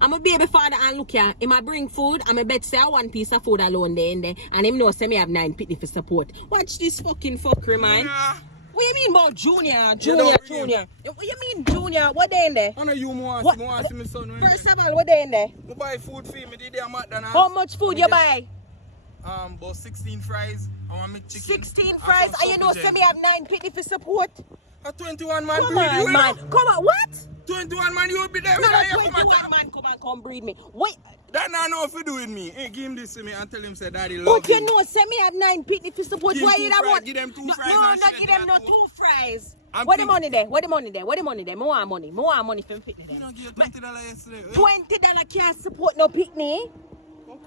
I'm a baby father and look here. Him a bring food. I'm a bet say one piece of food alone there and there. And him know say me have 9 pitney for support. Watch this fucking fuckery, man. Yeah. What you mean about Junior? Junior. What you mean Junior? What they in there? I know you more What? see my son. First of all, what they in there? You buy food for me the day I'm at McDonald's. How much food you buy? About 16 fries. I want me chicken. 16 fries. And you know say me have 9 pitney for support. A 21 man Come breed on, you, man. Come on, what? 21 man you will be there. No, with 21 man come breed me. Wait. That not know if you do with me. Hey, give him this to me and tell him say daddy love But you him. know, say me have 9 pitney for support. Give Why him you two don't fries, want? give them 2 No, fries no, and not shit give them no like that 2 fries. I'm What the thinking- money there? What the money there? What the money there? More money. More money for pitney You there. know, give you $20 yesterday. $20 can't support no pitney.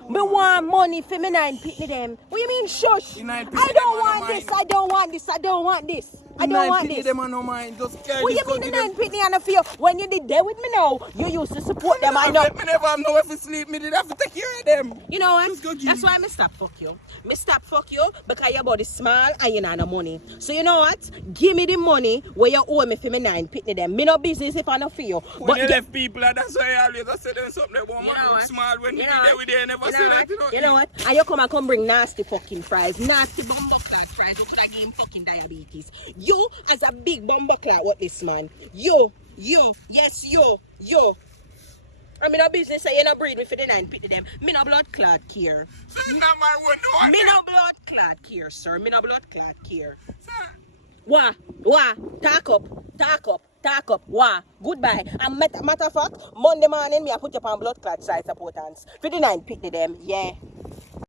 Me want money for me 9 pitney them. What you mean shush? The 9 pitney I them don't are want no this. mine. I don't want this. I don't want this. I don't want this. Them are no mind. Just carry What this, you mean go the give 9 pitney and a fear? When you did there with me now, you used to support them. I know. Me never have nowhere to sleep. Me did have to take care of them. You know what? Just go give That's me. why I stop fuck you. Me stop fuck you because your body small and you not no money. So you know what? Give me the money where you owe me for me 9 pitney them. Me no business if I no feel. When you left people, that's why I always say them something that one You know man look what? small. When You you know did there what? with them, never You say know that. what? You know what? And you come bring nasty fucking fries. Nasty bumbleclad fries. You could have given fucking diabetes. You as a big bumbleclad, what this man? You. Yes, you. I mean, no business say you no breed me for the 9 pitney them. Me no blood clot care. Say not my one. Me no blood clot care, sir. Me no blood clot care. Sir, Wah. Talk up. Wah. Goodbye. And matter of fact, Monday morning, me I put you on blood clot side supporters. For the 9 pitney them. Yeah.